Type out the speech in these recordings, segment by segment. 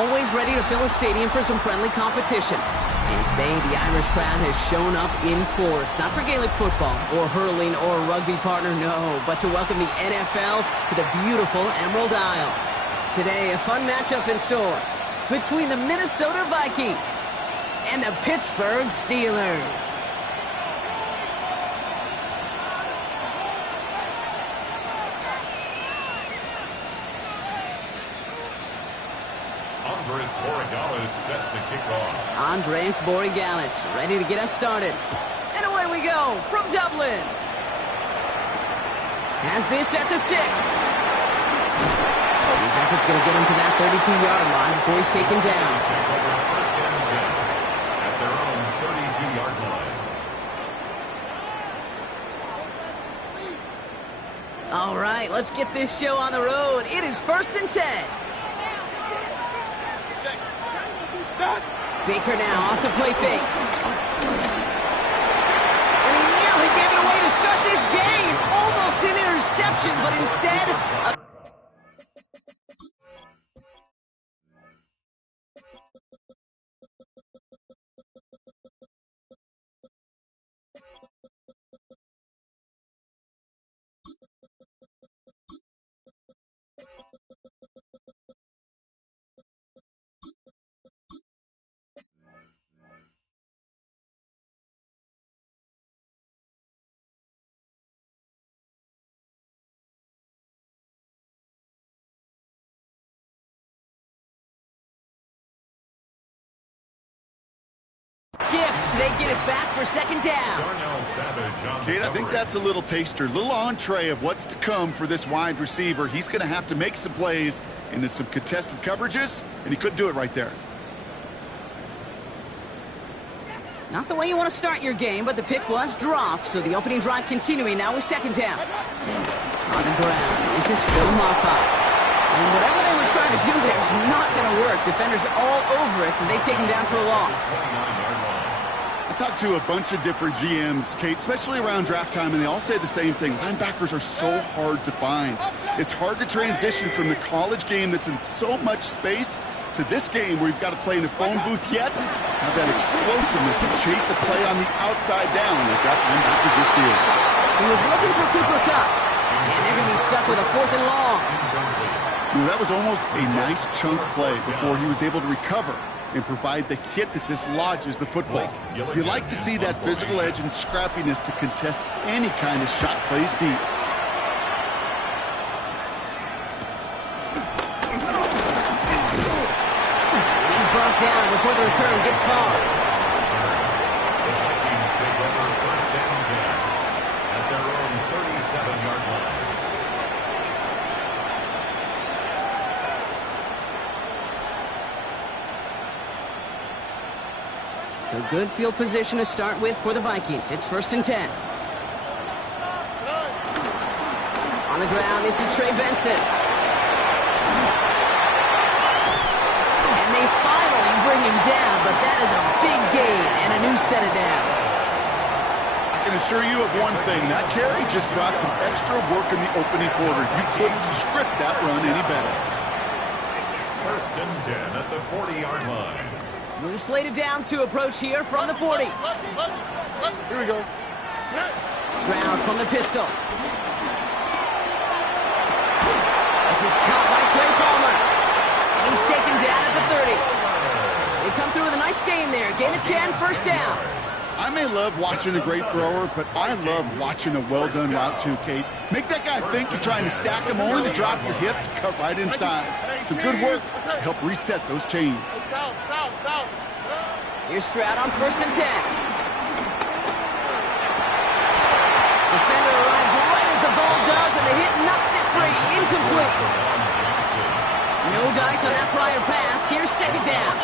always ready to fill a stadium for some friendly competition. And today, the Irish crowd has shown up in force, not for Gaelic football or hurling or rugby partner, no, but to welcome the NFL to the beautiful Emerald Isle. Today, a fun matchup in store between the Minnesota Vikings and the Pittsburgh Steelers. Andres Borregales set to kick off. Andres Borregales ready to get us started. And away we go from Dublin. Has this at the 6. His effort's going to get him to that 32-yard line before he's taken down. First down and 10 at their own 32-yard line. All right, let's get this show on the road. It is 1st and 10. Baker now off the play fake. And he nearly gave it away to start this game. Almost an interception, but instead... Gift, they get it back for 2nd down. Kate, I think that's a little taster, little entree of what's to come for this wide receiver. He's going to have to make some plays into some contested coverages, and he couldn't do it right there. Not the way you want to start your game, but the pick was dropped, so the opening drive continuing now with 2nd down. On the ground, this is Phil Maffa. And whatever they were trying to do there is not going to work. Defenders all over it, so they take him down for a loss. I talked to a bunch of different GMs, Kate, especially around draft time, and they all say the same thing. Linebackers are so hard to find. It's hard to transition from the college game that's in so much space to this game where you've got to play in a phone booth yet have that explosiveness to chase a play on the outside down like that linebacker just did. He was looking for Cooper Kupp, and they're going to be stuck with a 4th and long. You know, that was almost a nice chunk play before he was able to recover and provide the hit that dislodges the football. You like to see that physical edge and scrappiness to contest any kind of shot plays deep. He's brought down before the return gets far. The Vikings take over 1st down 10 at their own 37-yard line. So good field position to start with for the Vikings. It's 1st and 10. On the ground, this is Trey Benson. And they finally bring him down, but that is a big gain and a new set of downs. I can assure you of one thing. That carry just brought some extra work in the opening quarter. You couldn't script that run any better. 1st and 10 at the 40-yard line. New slate of downs to approach here from the 40. Here we go. Stroud from the pistol. This is caught by Trey Palmer. And he's taken down at the 30. They come through with a nice gain there. Gain of 10, 1st down. I may love watching a great thrower, but I love watching a well-done route too, Kate. Make that guy think you're trying to stack him, only to drop your hips, cut right inside. Some good work to help reset those chains. Here's Stroud on 1st and 10. Defender arrives right as the ball does, and the hit knocks it free. Incomplete. No dice on that prior pass. Here's 2nd down.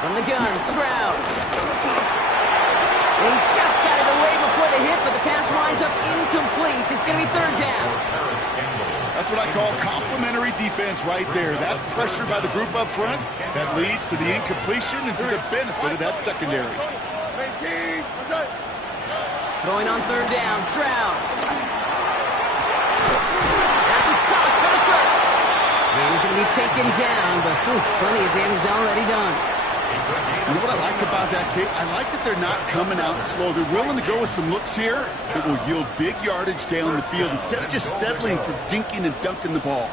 From the gun, Stroud. He just got it away before the hit, but the pass winds up incomplete. It's going to be 3rd down. That's what I call complimentary defense right there. That pressure by the group up front, that leads to the incompletion and to the benefit of that secondary. Throwing on 3rd down, Stroud. That's caught taken down, but plenty of damage already done. You know what I like about that, Kate? I like that they're not coming out slow. They're willing to go with some looks here that will yield big yardage down the field instead of just settling for dinking and dunking the ball.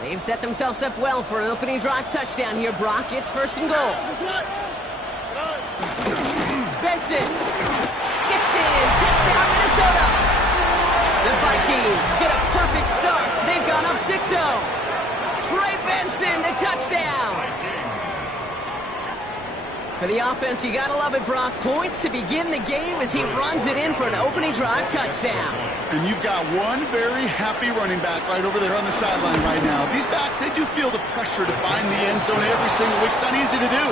They've set themselves up well for an opening drive touchdown here, Brock. It's 1st and goal. Benson gets in. Touchdown, Minnesota. The Vikings get a perfect start. They've gone up 6-0. Trey Benson, the touchdown. For the offense, you gotta love it, Brock. Points to begin the game as he runs it in for an opening drive touchdown. And you've got one very happy running back right over there on the sideline right now. These backs, they do feel the pressure to find the end zone every single week. It's not easy to do.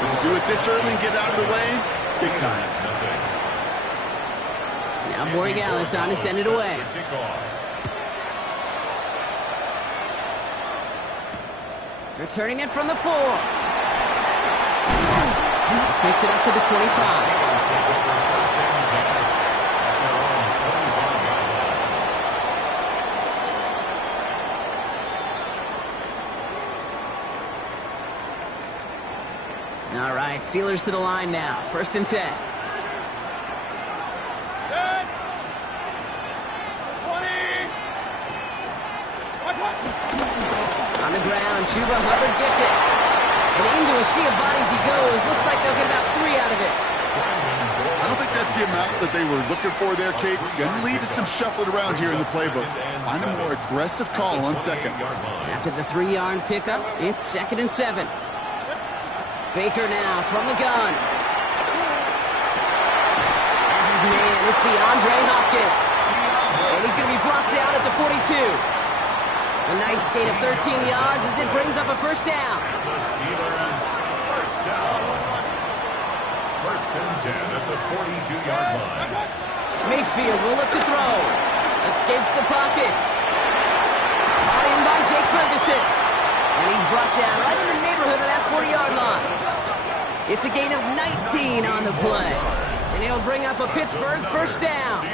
But to do it this early and get out of the way, big time. Now Borregales on to send it away. Returning it from the 4. This makes it up to the 25. All right, Steelers to the line now. 1st and 10. On the ground, Chuba Hubbard gets it. And into a sea of bodies he goes. Looks like they'll get about 3 out of it. I don't think that's the amount that they were looking for there, Kate. Going to lead to some shuffling around here in the playbook. Find a more aggressive call on 2nd. After the 3-yard pickup, it's 2nd and 7. Baker now from the gun. As his man, it's DeAndre Hopkins. And he's going to be brought down at the 42. A nice gain of 13 yards as it brings up a 1st down. The Steelers, 1st down. 1st and 10 at the 42-yard line. Mayfield will look to throw. Escapes the pocket. Brought in by Jake Ferguson. And he's brought down right in the neighborhood of that 40-yard line. It's a gain of 19 on the play. And it'll bring up a Pittsburgh 1st down.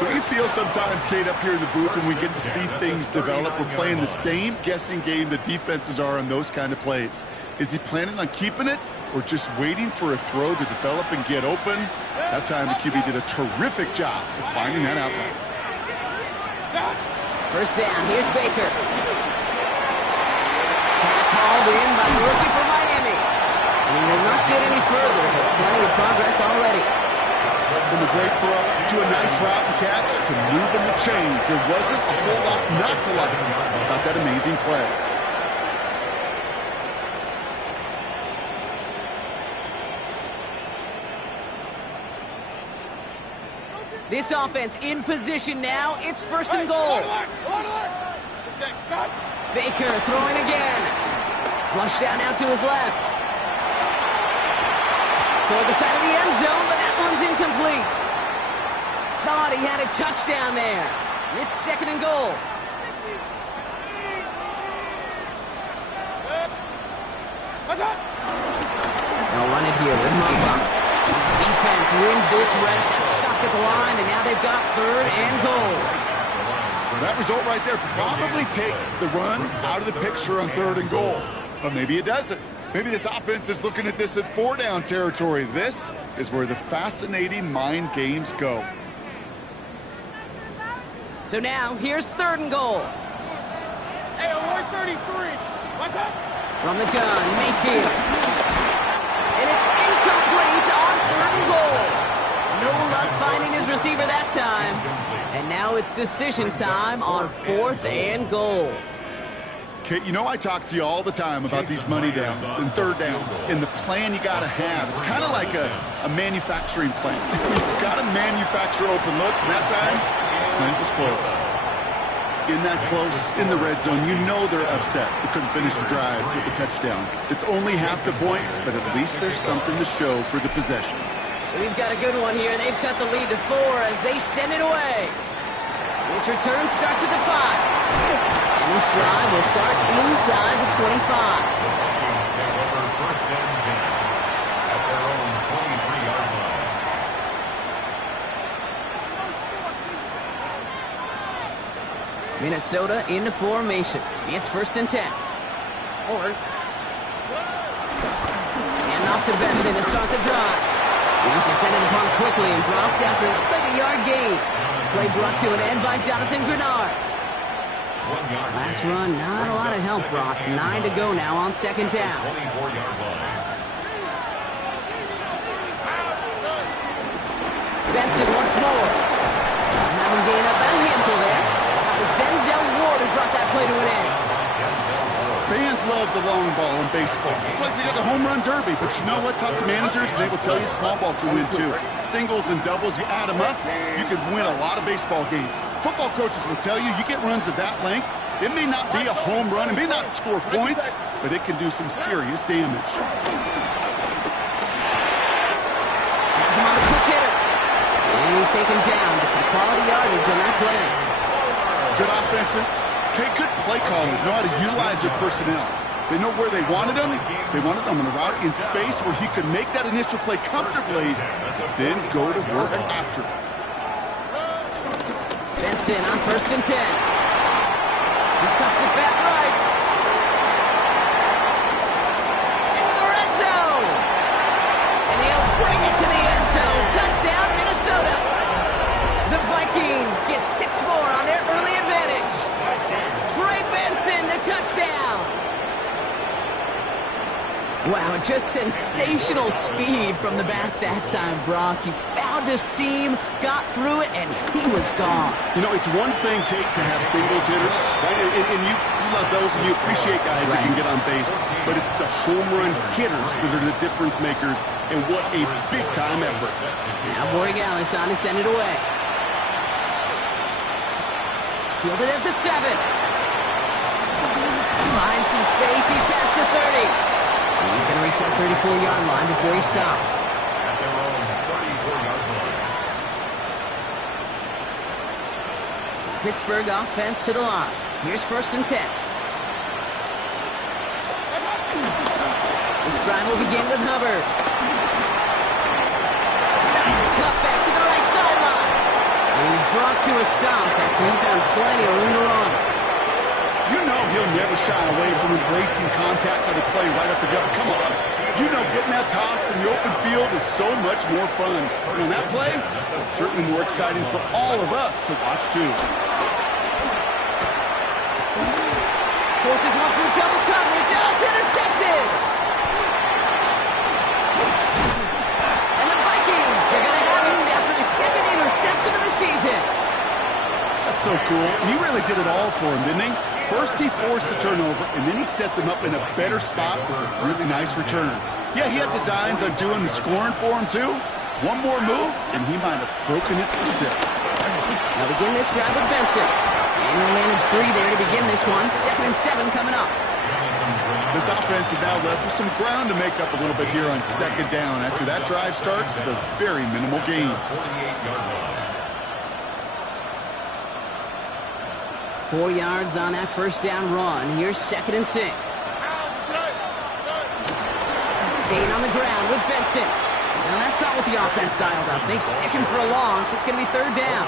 What you feel sometimes, Kate, up here in the booth when we get to see things develop? We're playing the same guessing game the defenses are on those kind of plays. Is he planning on keeping it or just waiting for a throw to develop and get open? That time the QB did a terrific job of finding that outlet. 1st down, here's Baker. Pass hauled in by the rookie from Miami. And he will not get any further, but plenty of progress already. From a great throw to a nice route and catch to moving the chains. There wasn't a whole lot not to like about that amazing play. This offense in position now. It's 1st and goal. Baker throwing again. Flushed out now to his left. Toward the side of the end zone, but that one's incomplete. Thought he had a touchdown there. It's 2nd and goal. They'll run it here with Mumba. Defense wins this rep. That's stuck at the line, and now they've got 3rd and goal. That result right there probably takes the run out of the picture on 3rd and goal. But maybe it doesn't. Maybe this offense is looking at this at 4-down territory. This is where the fascinating mind games go. So now, here's 3rd and goal. Hey, 133. What's up? From the gun, Mayfield. And it's incomplete on 3rd and goal. No luck finding his receiver that time. And now it's decision time on 4th and goal. Kate, you know I talk to you all the time about these money downs and 3rd downs and the plan you got to have. It's kind of like a manufacturing plant. You've got to manufacture open looks, and that time, the plant was closed. In that close, in the red zone, you know they're upset. They couldn't finish the drive with the touchdown. It's only half the points, but at least there's something to show for the possession. We've got a good one here. They've cut the lead to 4 as they send it away. This return starts at the 5. And this drive will start inside the 25. Vikings take over 1st and 10 at their own 23-yard line. Minnesota into formation. It's 1st and 10. All right. And off to Benson to start the drive. He's descended upon quickly and dropped after it looks like a yard gain. Play brought to an end by Jonathan Grenard. Last run, not a lot of help, Brock. 9 to go now on 2nd down. 24-yard line. Benson once more. Having gained up a handful there. That was Denzel Ward who brought that play to an end. Fans love the long ball in baseball. It's like they got the home run derby, but you know what? Talk to managers, and they will tell you small ball can win too. Singles and doubles, you add them up, you can win a lot of baseball games. Football coaches will tell you, you get runs of that length, it may not be a home run, it may not score points, but it can do some serious damage. Has him on the quick hitter. And he's taken down, but some quality yardage on that play. Good offenses. Okay, good play callers know how to utilize their personnel. They know where they wanted him. They wanted him on the route in space where he could make that initial play comfortably, then go to work after it. Benson on 1st and 10. He cuts it back right. Into the red zone. And he'll bring it to the end zone. Touchdown, Minnesota. The Vikings get 6 more on their early advantage. Trey Benson, the touchdown. Wow, just sensational speed from the back that time, Brock. He found a seam, got through it, and he was gone. You know, it's one thing, Kate, to have singles hitters, right? And you love those, and you appreciate guys that can get on base. But it's the home run hitters that are the difference makers, and what a big-time effort. Now Borregales on to send it away. Fielded at the 7. Finds some space, he's past the 30. He's going to reach that 34-yard line before he stopped. At their own 34-yard line. Pittsburgh offense to the line. Here's 1st and 10. This drive will begin with Hubbard. Nice cut back to the right sideline. And he's brought to a stop after he found plenty of room to run. You know he'll never shy away from embracing contact on a play right up the gut. Come on. You know getting that toss in the open field is so much more fun. And that play, certainly more exciting for all of us to watch too. Forces one through double coverage. Oh, it's intercepted. And the Vikings are going to have it after his 2nd interception of the season. That's so cool. He really did it all for him, didn't he? First he forced the turnover, and then he set them up in a better spot with a really nice return. Yeah, he had designs on doing the scoring for him, too. One more move, and he might have broken it for 6. Now begin this drive with Benson. And he'll manage 3 there to begin this one. 2nd and 7 coming up. This offense is now left with some ground to make up a little bit here on 2nd down. After that drive starts with a very minimal gain. 48-yard line. 4 yards on that 1st down run. Here's 2nd and 6. Staying on the ground with Benson. Now that's not what the offense dialed up. They stick him for a loss. It's going to be 3rd down.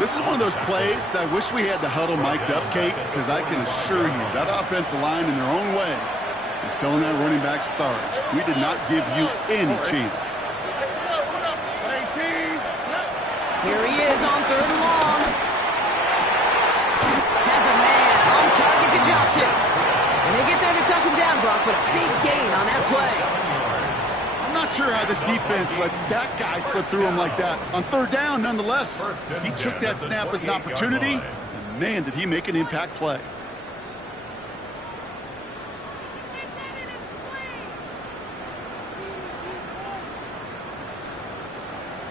This is one of those plays that I wish we had the huddle mic'd up, Kate, because I can assure you that offensive line in their own way is telling that running back, sorry, we did not give you any chance. Here he is on 3rd and long. Has a man on target to Johnson. And they get there to touch him down, Brock, but a big gain on that play. I'm not sure how this defense let that guy slip through him like that. On 3rd down, nonetheless, he took that snap as an opportunity, and man, did he make an impact play.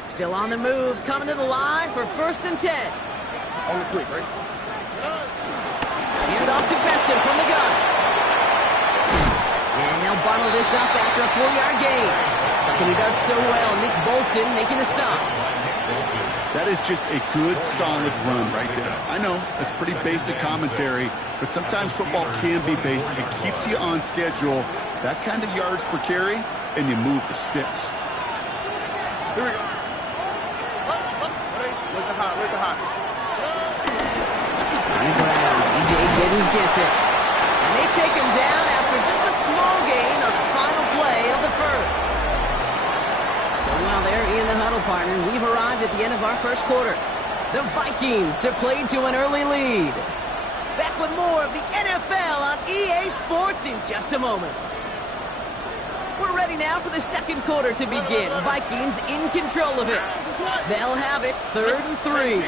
Still on the move, coming to the line for 1st and 10. On the quick, right? Hand off to Benson from the gun. And they'll bundle this up after a 4-yard gain. Something he does so well, Nick Bolton making the stop. That is just a good, solid run right there. I know, that's pretty basic commentary, but sometimes football can be basic. It keeps you on schedule, that kind of yards per carry, and you move the sticks. Here we go. Where's the hot? Jake Giddens gets it. And they take him down after just a small gain on the final play of the first. So while they're in the huddle, partner, we've arrived at the end of our first quarter. The Vikings have played to an early lead. Back with more of the NFL on EA Sports in just a moment. We're ready now for the second quarter to begin. Vikings in control of it. They'll have it 3rd and 3.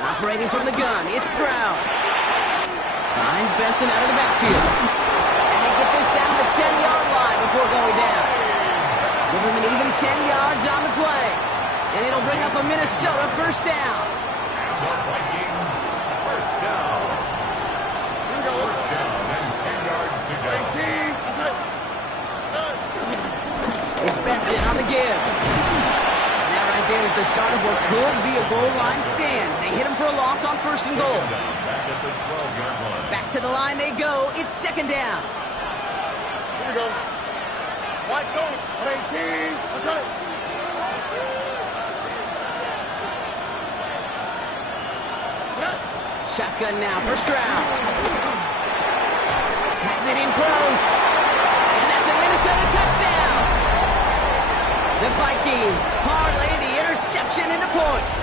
Operating from the gun, it's Stroud. Finds Benson out of the backfield. And they get this down to the 10-yard line before going down. Give them an even 10 yards on the play. And it'll bring up a Minnesota first down. Vikings, first down. First down and 10 yards to go. It's Benson on the give. And that right there is the start of what could be a goal line stand. They hit him for a loss on 1st and goal. Back at the 12-yard line. Back to the line they go. It's 2nd down. Here we go. White go. 18. Let's go. Shotgun now for Stroud. Has it in close. And that's a Minnesota touchdown. The Vikings parlay the interception into points.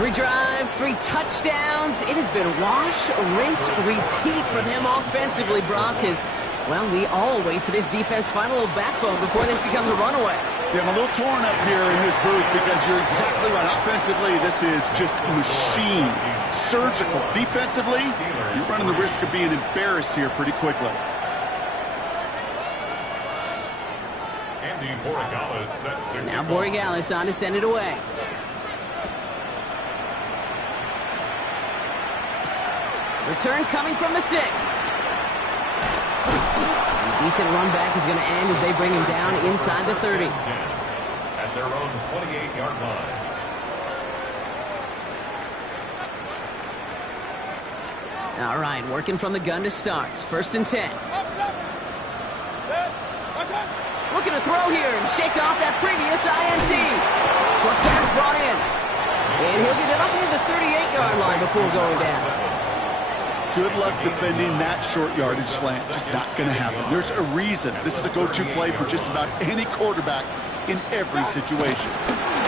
3 drives, 3 touchdowns. It has been wash, rinse, repeat for them offensively, Brock, as, well, we all wait for this defense to find a little backbone before this becomes a runaway. Yeah, I'm a little torn up here in this booth because you're exactly right. Offensively, this is just machine. Surgical. Defensively, you're running the risk of being embarrassed here pretty quickly. Andy Borregales set to Now kick off. Borregales on to send it away. Return coming from the 6. Decent run back is going to end as they bring him down inside the 30. At their own 28-yard line. All right, working from the gun to start. 1st and 10. Looking to throw here and shake off that previous INT. Short pass brought in. And he'll get it up near the 38-yard line before going down. Good luck defending that short yardage slant. Just not going to happen. There's a reason. This is a go-to play for just about any quarterback in every situation.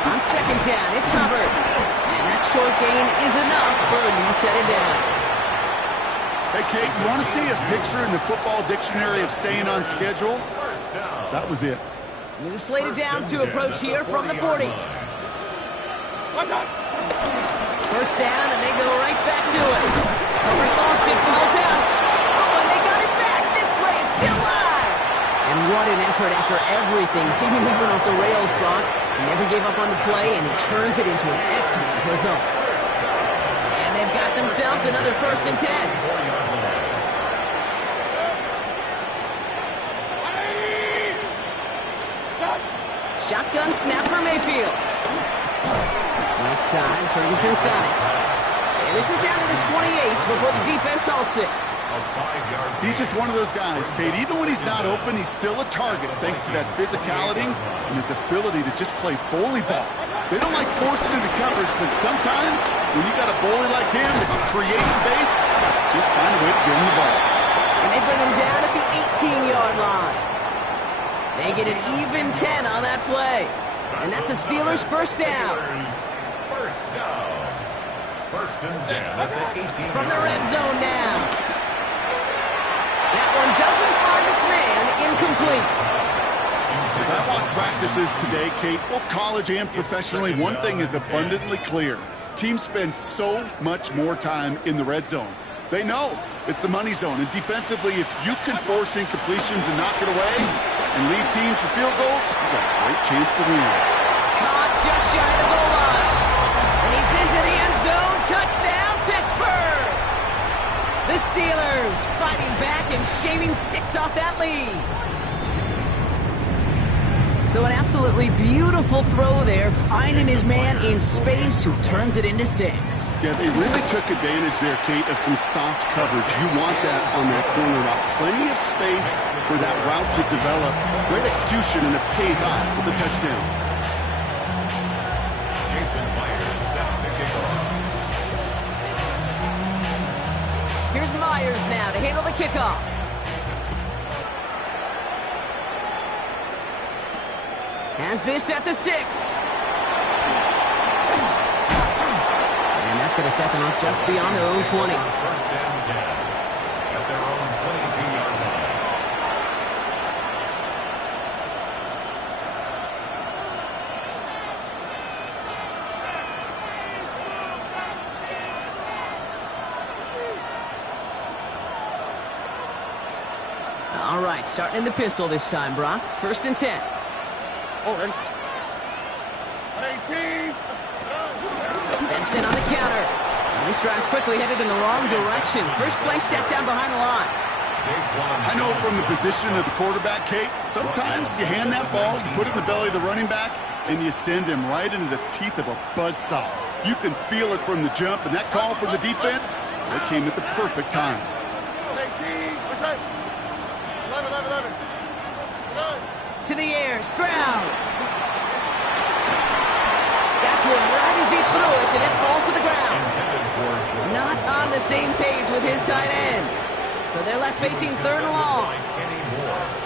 On 2nd down, it's Hubbard. And that short gain is enough for a new set of downs. Hey, Kate, you want to see a picture in the football dictionary of staying on schedule? First down. That was it. New slate of downs to approach here from the 40. First down, and they go right back to it. Hubbard lost it, falls out. Oh, and they got it back. This play is still live. And what an effort after everything seemingly went off the rails, Brock. He never gave up on the play, and he turns it into an excellent result. And they've got themselves another 1st and 10. Shotgun snap for Mayfield. Right side, Ferguson's got it. And this is down to the 28 before the defense halts it. He's just one of those guys, Kate. Even when he's not open, he's still a target thanks to that physicality and his ability to just play bully ball. They don't like forcing into coverage, but sometimes when you got a bully like him that can create space, just find a way to get him the ball. And they bring him down at the 18-yard line. They get an even 10 on that play. And that's a Steelers first down. First down. 1st and 10 at the 18. From the red zone now. That one doesn't find its man, incomplete. As I watch practices today, Kate, both college and professionally, one thing is abundantly clear. Teams spend so much more time in the red zone. They know it's the money zone. And defensively, if you can force incompletions and knock it away and lead teams for field goals, you've got a great chance to win. Caught just shy of the goal line. And he's into the end zone. Touchdown, Pittsburgh. The Steelers fighting back and shaving 6 off that lead. So an absolutely beautiful throw there, finding his man in space who turns it into 6. Yeah, they really took advantage there, Kate, of some soft coverage. You want that on that corner route. Plenty of space for that route to develop. Great execution, and it pays off with the touchdown. Here's Myers now to handle the kickoff. Has this at the 6. And that's going to set them up just beyond their own 20. First and 10 at their own 22-yard line. All right, starting in the pistol this time, Brock. First and 10. Owen. 18. Benson on the counter. And this drive's quickly headed in the wrong direction. First play set down behind the line. I know from the position of the quarterback, Kate, sometimes you hand that ball, you put it in the belly of the running back, and you send him right into the teeth of a buzzsaw. You can feel it from the jump, and that call from the defense, it came at the perfect time. 18. What's that? 11. To the air, Stroud. Got to him right as he threw it, and it falls to the ground. Not on the same page with his tight end. So they're left facing third and long.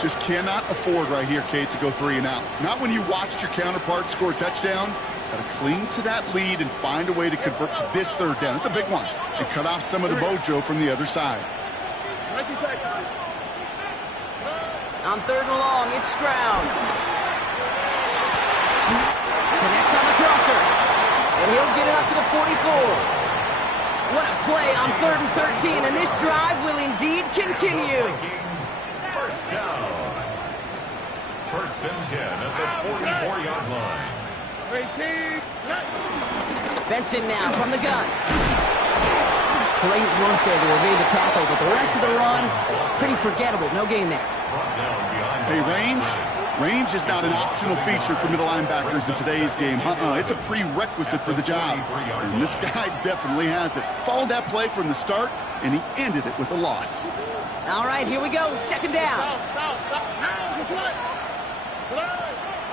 Just cannot afford right here, Kate, to go 3 and out. Not when you watched your counterpart score a touchdown. Got to cling to that lead and find a way to convert this third down. It's a big one. And cut off some of the mojo from the other side. On third and long, it's Stroud. Connects on the crosser. And he'll get it up to the 44. What a play on 3rd and 13, and this drive will indeed continue. First down. First and 10 at the 44-yard line. 18. Benson now from the gun. Great work there to evade the tackle, but the rest of the run, pretty forgettable. No gain there. Hey, range is not an optional feature for middle linebackers in today's game. It's a prerequisite for the job. And this guy definitely has it. Followed that play from the start, and he ended it with a loss. All right, here we go. Second down.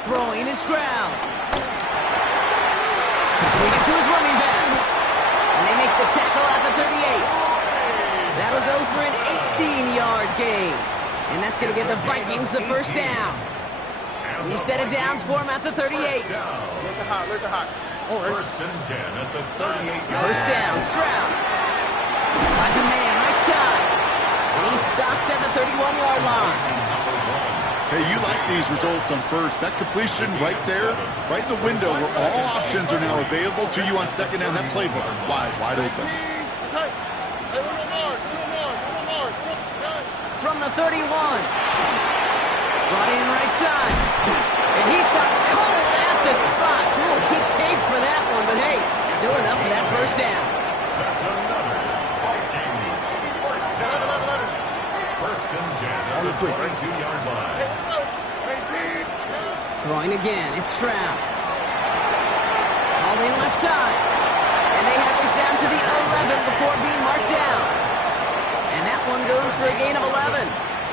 Throwing is Stroud. Throwing it to his running back. And they make the tackle at the 38. That'll go for an 18-yard gain. And that's going to give the Vikings the first down. New set of downs for him at the 38. Let the hot. First and 10 at the 38-yard First down, Stroud. Finds a man right side. And he's stopped at the 31-yard line. Hey, you like these results on first. That completion right there, right in the window where all options are now available to you on second down. That playbook wide open. From the 31. Brought in right side. And he stopped cold at the spot. We'll keep paid for that one, but hey, still enough for that first down. That's another Vikings first down. First and 10 at the 22-yard line. Throwing again, it's Stroud. All in left side. And they have this down to the 11 before being marked down. And that one goes for a gain of 11.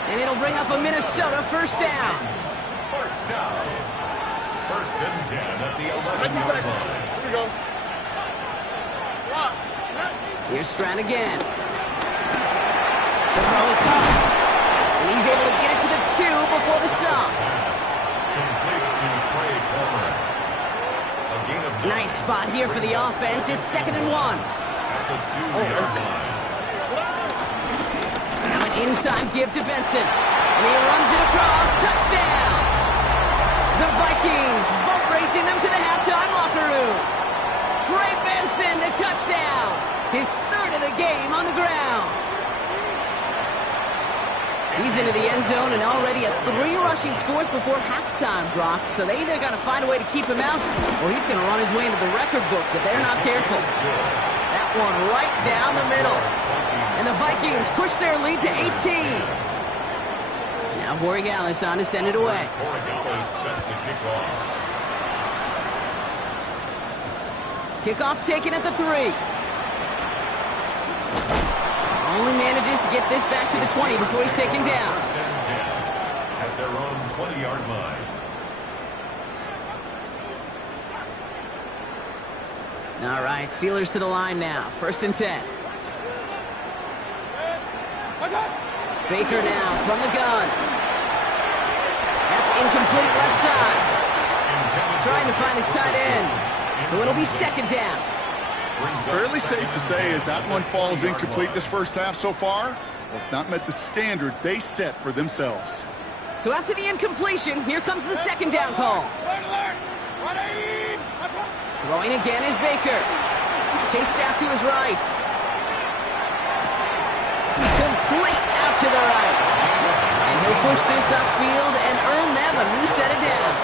And it'll bring up a Minnesota first down. First down. First and 10 at the 11-yard line. Here we go. Here's Stroud again. The throw is caught. And he's able to get it to the 2 before the stop. Complete to Trey Palmer. A gain of 9 Nice spot here for the offense. It's 2nd and 1. at the 2-yard line. Now an inside give to Benson. And he runs it across. Touchdown! The Vikings boat racing them to the halftime locker room. Trey Benson, the touchdown. His 3rd of the game on the ground. He's into the end zone and already at 3 rushing scores before halftime, Brock. So they either got to find a way to keep him out, or he's going to run his way into the record books if they're not careful. That one right down the middle. And the Vikings push their lead to 18. Now Borregales on to send it away. Borregales set to kick off. Kickoff taken at the 3. Only manages to get this back to the 20 before he's taken down. First and 10 at their own 20-yard line. All right, Steelers to the line now. First and 10. Baker now from the gun. That's incomplete left side. Trying to find his tight end. So it'll be second down. Fairly safe to say as that one falls incomplete this first half so far, it's not met the standard they set for themselves. So after the incompletion, here comes the second down call. Throwing again is Baker. Chased out to his right. Complete out to the right. And he'll push this upfield and earn them a new set of downs.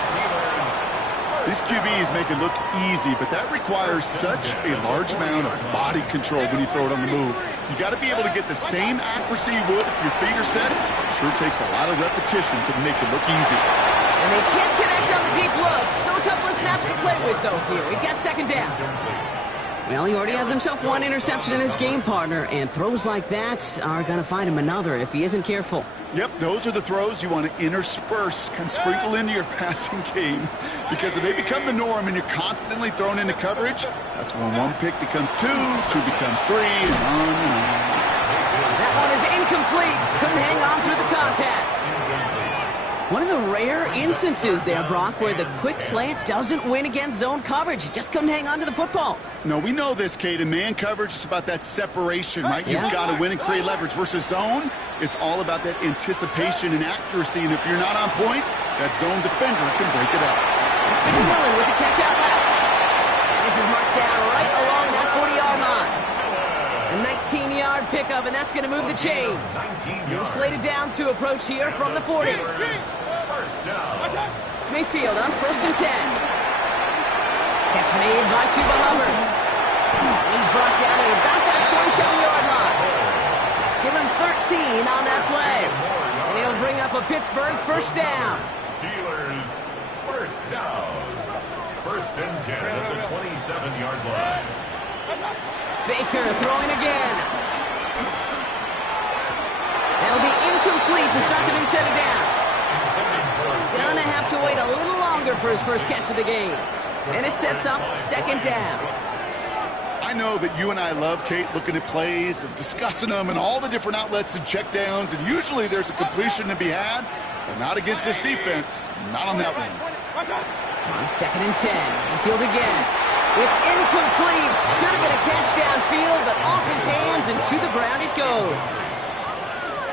These QBs make it look easy, but that requires such a large amount of body control when you throw it on the move. You got to be able to get the same accuracy you would if your feet are set. Sure takes a lot of repetition to make it look easy. And they can't connect on the deep look. Still a couple of snaps to play with, though, here. We've got second down. Well, he already has himself one interception in this game, partner, and throws like that are going to find him another if he isn't careful. Yep, those are the throws you want to intersperse and sprinkle into your passing game. Because if they become the norm and you're constantly thrown into coverage, that's when one pick becomes two becomes three, and on and on. That one is incomplete. Couldn't hang on through the contact. One of the rare instances there, Brock, where the quick slant doesn't win against zone coverage. He just couldn't hang on to the football. No, we know this, Kate. In man coverage, it's about that separation, right? Yeah. You've got to win and create leverage. Versus zone, it's all about that anticipation and accuracy. And if you're not on point, that zone defender can break it up. It's McMillan with the catch out left. And this is marked down right along that 40-yard line. A 19-yard pickup, and that's going to move the chains. New slated downs to approach here from the 40. First down. Mayfield on 1st and 10. Catch made by Chuba Hubbard. And he's brought down at about that 27-yard line. Give him 13 on that play. And he'll bring up a Pittsburgh first down. Steelers first down. 1st and 10 at the 27-yard line. Baker throwing again. That'll be incomplete to start the new set of downs. Gonna have to wait a little longer for his first catch of the game. And it sets up second down. I know that you and I love, Kate, looking at plays and discussing them and all the different outlets and checkdowns, and usually there's a completion to be had, but not against this defense. Not on that one. On 2nd and 10, Mayfield again. It's incomplete. Should have been a catch downfield, but off his hands and to the ground it goes.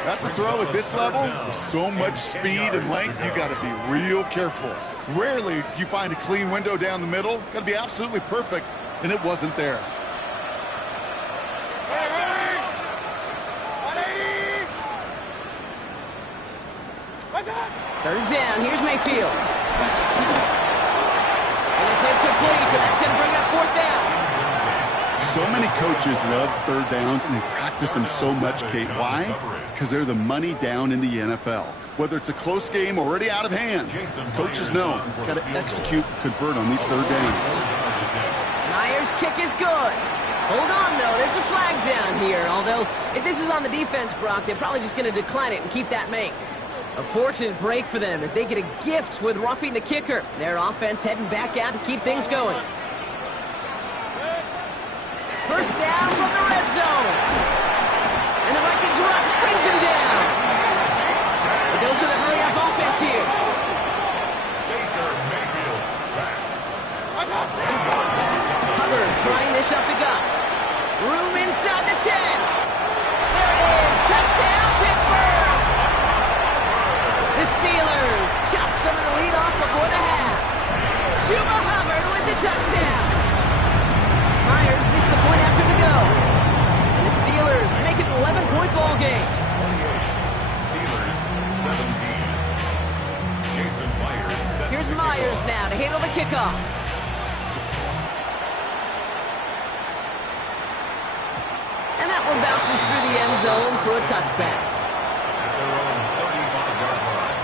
That's a throw at this level. With so much speed and length, you got to be real careful. Rarely do you find a clean window down the middle. Got to be absolutely perfect, and it wasn't there. Third down, here's Mayfield. And it's incomplete, and that's going to bring up 4th down. So many coaches love third downs, and they practice them so much, Kate. Why? Because they're the money down in the NFL. Whether it's a close game already out of hand, coaches know got to execute, convert on these third downs. Myers' kick is good. Hold on, though. There's a flag down here. Although, if this is on the defense, Brock, they're probably just going to decline it and keep that make. A fortunate break for them as they get a gift with roughing the kicker. Their offense heading back out to keep things going. First down from the red zone. And the Vikings rush brings him down. It goes to the hurry-up offense here. Baker Mayfield sacked. Hubbard trying this up the gut. Room inside the 10. There it is. Touchdown, Pittsburgh. The Steelers chop some of the lead off before the half. Chuba Hubbard with the touchdown. Myers gets the point after to go. And the Steelers make it an 11-point ball game. Steelers 17. Jason Myers set Here's to kick Myers off. now to handle the kickoff. And that one bounces through the end zone for a touchback. At their own 35-yard line.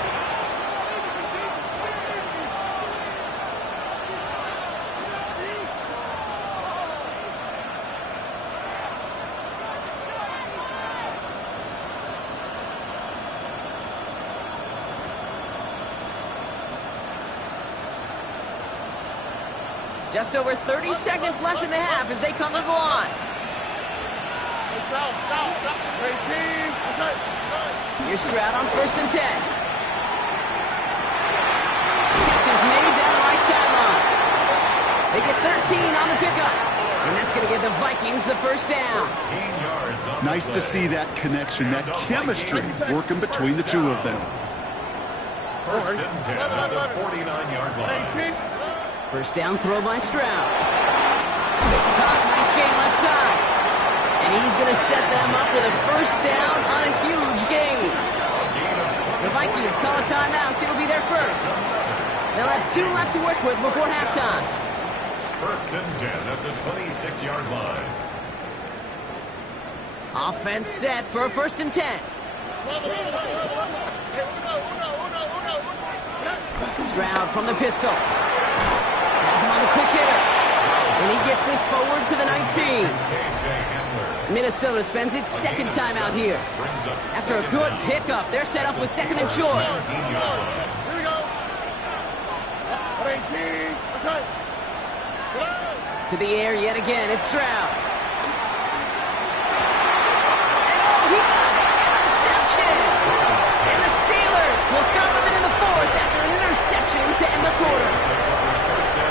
Just over 30 seconds left in the half as they come to the line. Stop. 18. Here's Stroud on 1st and 10. Catch is made down the right sideline. They get 13 on the pickup. And that's going to give the Vikings the first down. 14 yards on Nice the to play. see that connection, that chemistry working between the two of them. First and 10 at the 49-yard line. First down throw by Stroud. Caught, nice gain left side. And he's going to set them up with a first down on a huge gain. The Vikings call a timeout. It'll be their first. They'll have 2 left to work with before halftime. First and 10 at the 26-yard line. Offense set for a 1st and 10. Stroud from the pistol. Has him on the quick hitter. And he gets this forward to the 19. Minnesota spends its second timeout here. After a good pickup, they're set up with 2nd and short. To the air yet again, it's Stroud. And oh, he got it! Interception! And the Steelers will start with it in the 4th after an interception to end the quarter.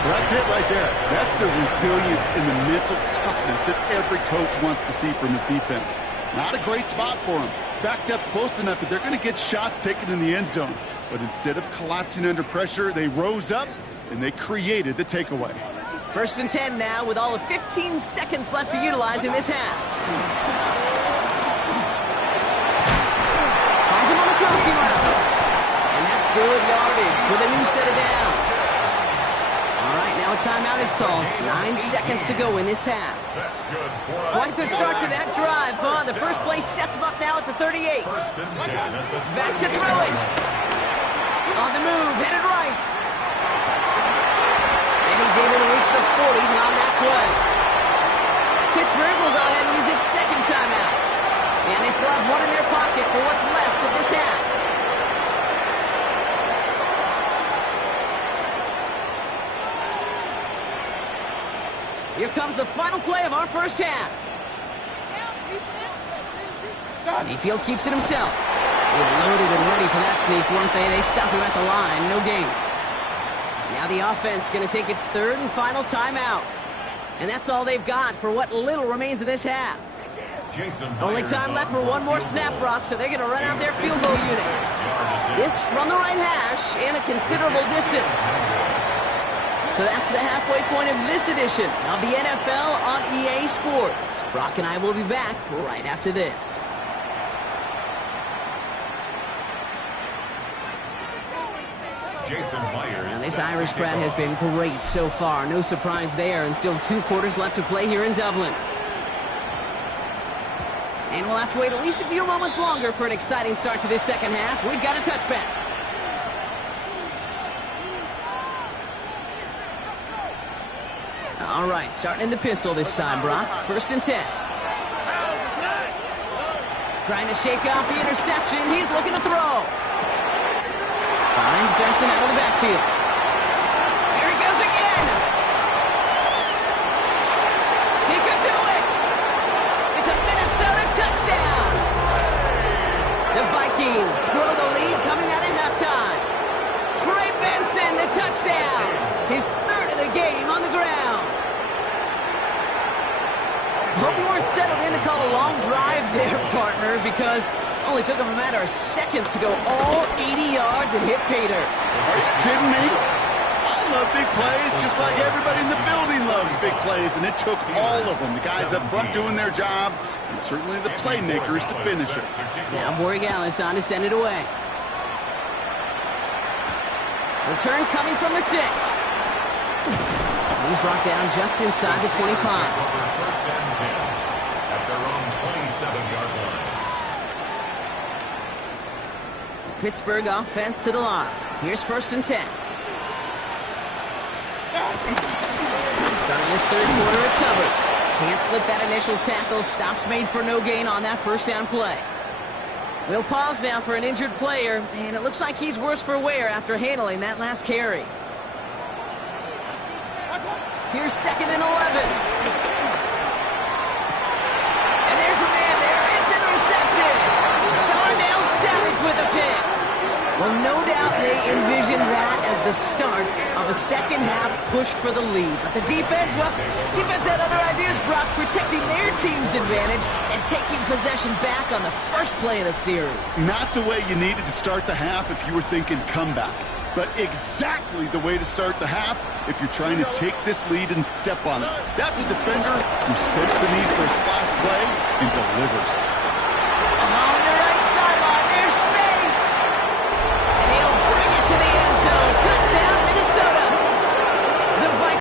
That's it right there. That's the resilience and the mental toughness that every coach wants to see from his defense. Not a great spot for him. Backed up close enough that they're going to get shots taken in the end zone. But instead of collapsing under pressure, they rose up and they created the takeaway. 1st and 10 now with all of 15 seconds left to utilize in this half. Finds him on the crossing route. And that's good yardage with a new set of downs. All right, now a timeout is called. 9 seconds to go in this half. That's good for us. Quite the start to that drive, huh? The first play sets him up now at the 38. First and 10 at the Back to throw it. On the move, headed right. And he's able to reach the 40 on that play. Pittsburgh will go ahead and use its second timeout. And they still have one in their pocket for what's left of this half. Here comes the final play of our first half. Mayfield keeps it himself. They were loaded and ready for that sneak, weren't they? They stop him at the line. No gain. Now the offense going to take its 3rd and final timeout. And that's all they've got for what little remains of this half. Only time left for one more snap, Brock, so they're going to run out their field goal unit. This from the right hash and a considerable distance. So that's the halfway point of this edition of the NFL on EA Sports. Brock and I will be back right after this. Jason Myers. Now, this Irish crowd has been great so far. No surprise there, and still 2 quarters left to play here in Dublin. And we'll have to wait at least a few moments longer for an exciting start to this second half. We've got a touchback. All right, starting in the pistol this time, Brock. 1st and 10. Trying to shake off the interception. He's looking to throw. Finds Benson out of the backfield. Here he goes again. He could do it. It's a Minnesota touchdown. The Vikings grow the lead coming out of halftime. Trey Benson, the touchdown. His 3rd of the game on the ground. Hope you weren't settled in to call a long drive there, partner, because only took him a matter of seconds to go all 80 yards and hit pay dirt. Are you kidding me? I love big plays just like everybody in the building loves big plays, and it took all of them. The guys up front doing their job, and certainly the playmakers to finish it. Now Borregales on to send it away. Return coming from the 6. He's brought down just inside the 25. First and 10 at their own 27-yard line. Pittsburgh offense to the line. Here's 1st and 10. Starting this 3rd quarter, it's Hubbard. Can't slip that initial tackle. Stops made for no gain on that 1st down play. We'll pause now for an injured player, and it looks like he's worse for wear after handling that last carry. Here's 2nd and 11. And there's a man intercepted. Darnell Savage with a pick. Well, no doubt they envisioned that as the start of a second-half push for the lead. But the defense, well, defense had other ideas, Brock, protecting their team's advantage and taking possession back on the first play of the series. Not the way you needed to start the half if you were thinking comeback, but exactly the way to start the half if you're trying to take this lead and step on it. That's a defender who sensed the need for a splash play and delivers.